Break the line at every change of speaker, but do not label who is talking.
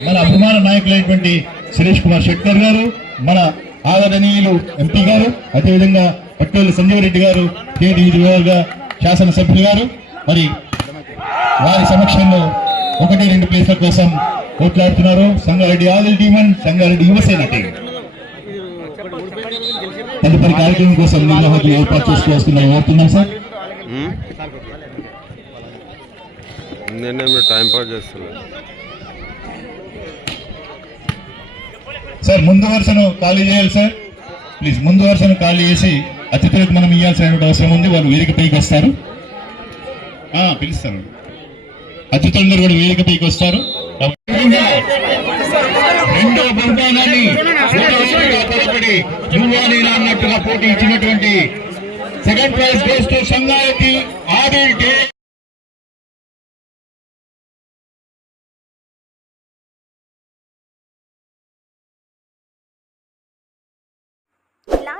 మన అభిమాన నాయకులైనటువంటి సురేష్ కుమార్ శెట్టర్ గారు మన ఆదరణీయులు ఎంపీ గారు అదేవిధంగా పట్టోలు సంజీవరెడ్డి గారు కేటీ శాసనసభ్యులు గారు. మరి వారి సమక్షంలో ఒకటి రెండు ప్లేస్ల కోసం పోట్లాడుతున్నారు Sangareddy Adil team and Sangareddy Yuvasena team. తదుపరి కార్యక్రమం కోసం నిర్వాహకులు ఏర్పాటు చేసుకోవాల్సిందని కోరుతున్నాం సార్.
నిన్న టైం పాస్ చేస్తున్నాను
సార్ ముందు వరుసను ఖాళీ చేయాలి సార్. ప్లీజ్ ముందు వరుసను ఖాళీ చేసి అతిథులకు మనం ఇవ్వాల్సిన అవసరం ఉంది. వాళ్ళు వేదిక పైకి వస్తారు. పిలుస్తారు. అతిథులందరూ కూడా వేదిక పైకి వస్తారు. రెండో బహుమానాన్ని తలపడి నువ్వా అన్నట్టుగా పోటీ ఇచ్చినటువంటి second prize goes to Sangareddy